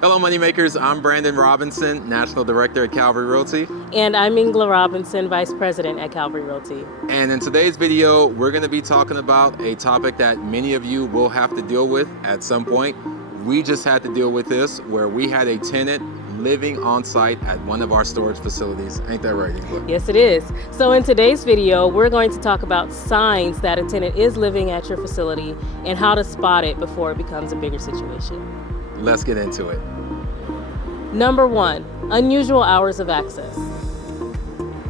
Hello, Moneymakers. I'm Brandon Robinson, National Director at Calvary Realty. And I'm Ingla Robinson, Vice President at Calvary Realty. And in today's video, we're going to be talking about a topic that many of you will have to deal with at some point. We just had to deal with this where we had a tenant living on site at one of our storage facilities. Ain't that right, Ingla? Yes, it is. So in today's video, we're going to talk about signs that a tenant is living at your facility and how to spot it before it becomes a bigger situation. Let's get into it. Number 1, unusual hours of access.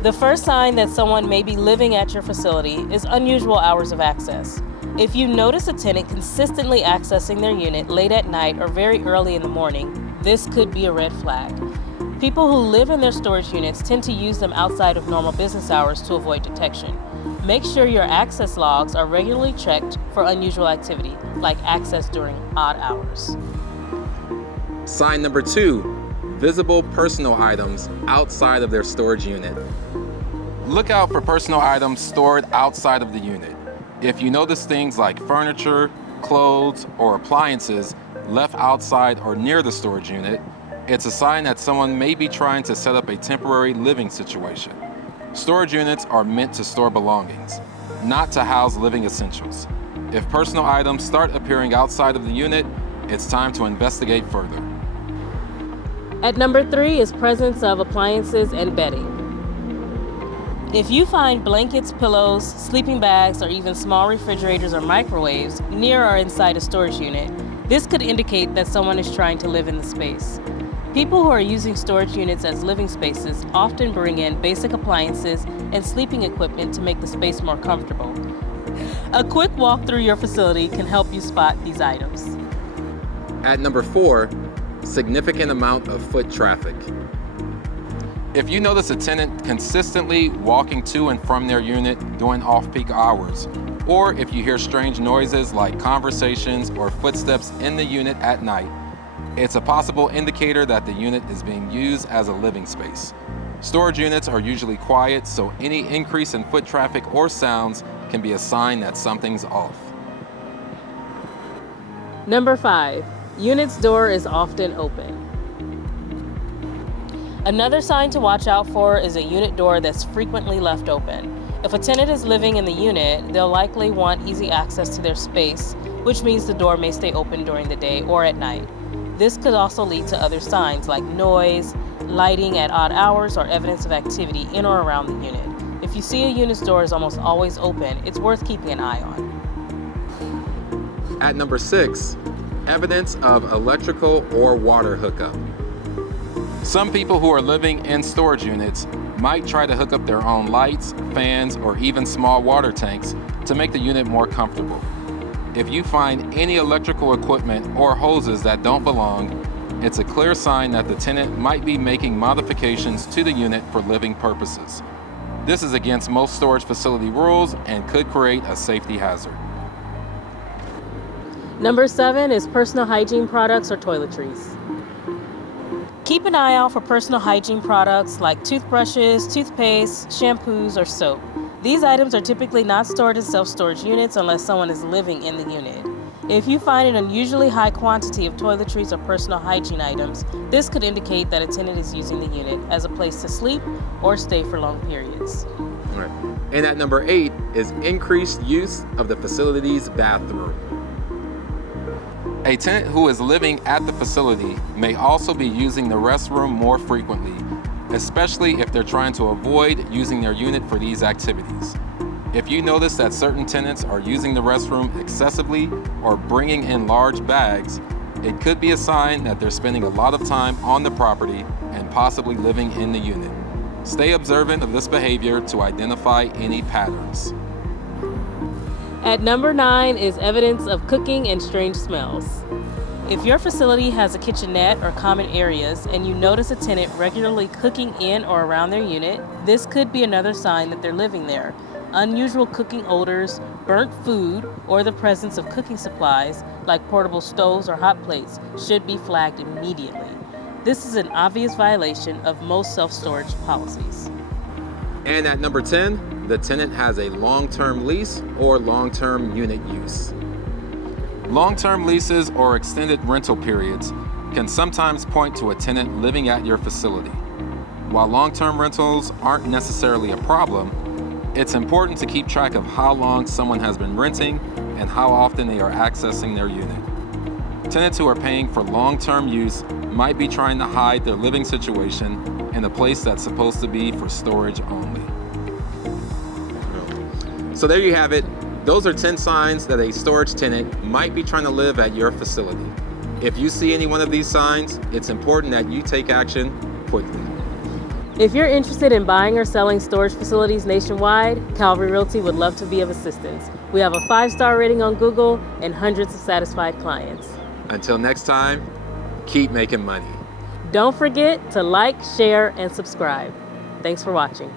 The first sign that someone may be living at your facility is unusual hours of access. If you notice a tenant consistently accessing their unit late at night or very early in the morning, this could be a red flag. People who live in their storage units tend to use them outside of normal business hours to avoid detection. Make sure your access logs are regularly checked for unusual activity, like access during odd hours. Sign number 2, visible personal items outside of their storage unit. Look out for personal items stored outside of the unit. If you notice things like furniture, clothes, or appliances left outside or near the storage unit, it's a sign that someone may be trying to set up a temporary living situation. Storage units are meant to store belongings, not to house living essentials. If personal items start appearing outside of the unit, it's time to investigate further. At number 3 is presence of appliances and bedding. If you find blankets, pillows, sleeping bags, or even small refrigerators or microwaves near or inside a storage unit, this could indicate that someone is trying to live in the space. People who are using storage units as living spaces often bring in basic appliances and sleeping equipment to make the space more comfortable. A quick walk through your facility can help you spot these items. At number 4, significant amount of foot traffic. If you notice a tenant consistently walking to and from their unit during off-peak hours, or if you hear strange noises like conversations or footsteps in the unit at night, it's a possible indicator that the unit is being used as a living space. Storage units are usually quiet, so any increase in foot traffic or sounds can be a sign that something's off. Number 5, unit's door is often open. Another sign to watch out for is a unit door that's frequently left open. If a tenant is living in the unit, they'll likely want easy access to their space, which means the door may stay open during the day or at night. This could also lead to other signs like noise, lighting at odd hours, or evidence of activity in or around the unit. If you see a unit's door is almost always open, it's worth keeping an eye on. At number 6, evidence of electrical or water hookup. Some people who are living in storage units might try to hook up their own lights, fans, or even small water tanks to make the unit more comfortable. If you find any electrical equipment or hoses that don't belong, it's a clear sign that the tenant might be making modifications to the unit for living purposes. This is against most storage facility rules and could create a safety hazard. Number 7 is personal hygiene products or toiletries. Keep an eye out for personal hygiene products like toothbrushes, toothpaste, shampoos, or soap. These items are typically not stored in self-storage units unless someone is living in the unit. If you find an unusually high quantity of toiletries or personal hygiene items, this could indicate that a tenant is using the unit as a place to sleep or stay for long periods. All right. And at number 8 is increased use of the facility's bathroom. A tenant who is living at the facility may also be using the restroom more frequently, especially if they're trying to avoid using their unit for these activities. If you notice that certain tenants are using the restroom excessively or bringing in large bags, it could be a sign that they're spending a lot of time on the property and possibly living in the unit. Stay observant of this behavior to identify any patterns. At number 9 is evidence of cooking and strange smells. If your facility has a kitchenette or common areas and you notice a tenant regularly cooking in or around their unit, this could be another sign that they're living there. Unusual cooking odors, burnt food, or the presence of cooking supplies like portable stoves or hot plates should be flagged immediately. This is an obvious violation of most self-storage policies. And at number 10, the tenant has a long-term lease or long-term unit use. Long-term leases or extended rental periods can sometimes point to a tenant living at your facility. While long-term rentals aren't necessarily a problem, it's important to keep track of how long someone has been renting and how often they are accessing their unit. Tenants who are paying for long-term use might be trying to hide their living situation in a place that's supposed to be for storage only. So there you have it. Those are 10 signs that a storage tenant might be trying to live at your facility. If you see any one of these signs, it's important that you take action quickly. If you're interested in buying or selling storage facilities nationwide, Calvary Realty would love to be of assistance. We have a 5-star rating on Google and hundreds of satisfied clients. Until next time, keep making money. Don't forget to like, share, and subscribe. Thanks for watching.